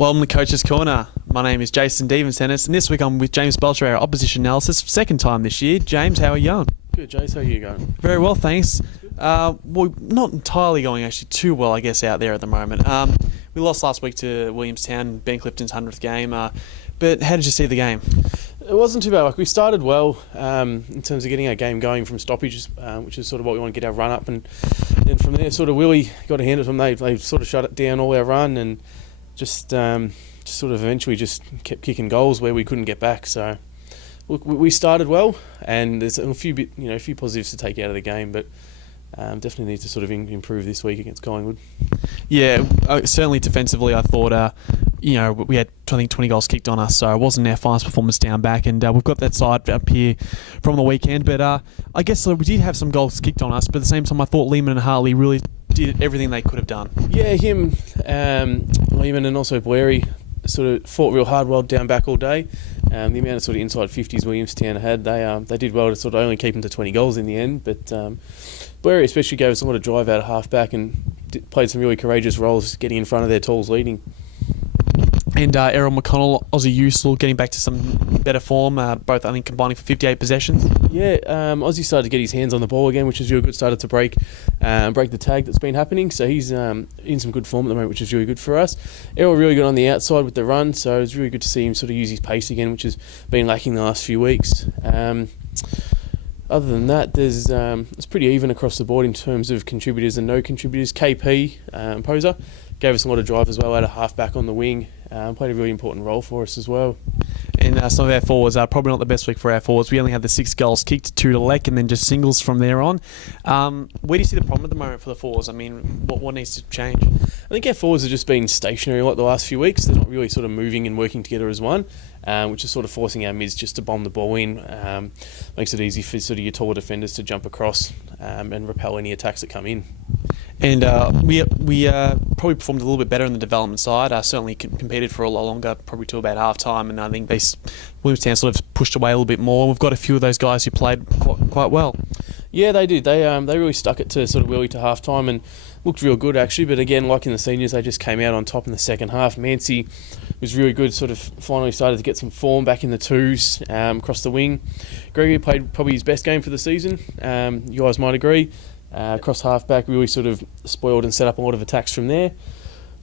Welcome to Coach's Corner. My name is Jason Devensenis, and this week I'm with James Belcher, our opposition analysis, second time this year. James, how are you going? Good, Jace. How are you going? Very well, thanks. Well, not entirely going actually too well, I guess, out there at the moment. We lost last week to Williamstown, Ben Clifton's 100th game. But how did you see the game? It wasn't too bad. Like, we started well in terms of getting our game going from stoppages, which is sort of what we want to get our run up, and then from there, sort of Willie got a hand of them. They sort of shut it down all our run, and just sort of eventually just kept kicking goals where we couldn't get back. So look, we started well, and there's a few positives to take out of the game, but definitely need to sort of improve this week against Collingwood. Yeah, certainly defensively, I thought we had, I think, 20 goals kicked on us, so it wasn't our finest performance down back, and we've got that side up here from the weekend. But I guess we did have some goals kicked on us, but at the same time, I thought Lehman and Hartley really did everything they could have done. Yeah, him, Lehman, and also Blairy sort of fought real hard well down back all day. The amount of sort of inside 50s Williamstown had, they did well to sort of only keep them to 20 goals in the end. But Blairy especially gave us a lot of drive out of half back and played some really courageous roles, getting in front of their tools, leading. And Errol McConnell, Aussie Usel, getting back to some better form, both, I think, combining for 58 possessions. Yeah, Aussie started to get his hands on the ball again, which is really good. Started to break the tag that's been happening, so he's in some good form at the moment, which is really good for us. Errol really good on the outside with the run, so it's really good to see him sort of use his pace again, which has been lacking the last few weeks. Other than that, it's pretty even across the board in terms of contributors and no contributors. KP, Poser, gave us a lot of drive as well, out of half back on the wing. Played a really important role for us as well. And some of our forwards are probably not the best week for our forwards. We only had the 6 goals kicked, 2 to Leck, and then just singles from there on. Where do you see the problem at the moment for the forwards? I mean, what needs to change? I think our forwards have just been stationary a lot the last few weeks. They're not really sort of moving and working together as one, which is sort of forcing our mids just to bomb the ball in. Makes it easy for sort of your taller defenders to jump across and repel any attacks that come in. And we probably performed a little bit better on the development side. Certainly competed for a lot longer, probably till about half time. And I think Williamstown sort of pushed away a little bit more. We've got a few of those guys who played quite well. Yeah, they did. They really stuck it to sort of Willie to half time and looked real good actually. But again, like in the seniors, they just came out on top in the second half. Mancy was really good. Sort of finally started to get some form back in the twos across the wing. Gregory played probably his best game for the season. You guys might agree. Across half-back, really sort of spoiled and set up a lot of attacks from there.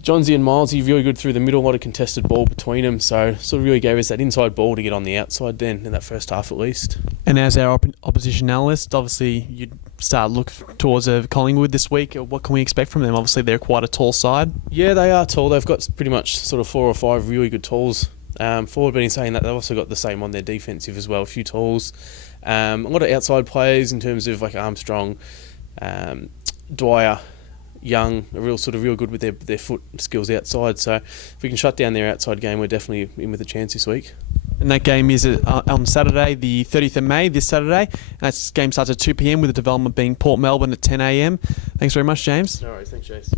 Johnsy and Milesy really good through the middle, a lot of contested ball between them, so sort of really gave us that inside ball to get on the outside then, in that first half at least. And as our opposition analyst, obviously you'd start look towards Collingwood this week. What can we expect from them? Obviously they're quite a tall side. Yeah, they are tall. They've got pretty much sort of 4 or 5 really good talls. Forward, but in saying that, they've also got the same on their defensive as well, a few talls. A lot of outside players in terms of like Armstrong, Dwyer, Young are real good with their foot skills outside. So if we can shut down their outside game, we're definitely in with a chance this week. And that game is on Saturday, the 30th of May, this Saturday. That game starts at 2 p.m. with the development being Port Melbourne at 10 a.m. Thanks very much, James. No worries, thanks, Jace.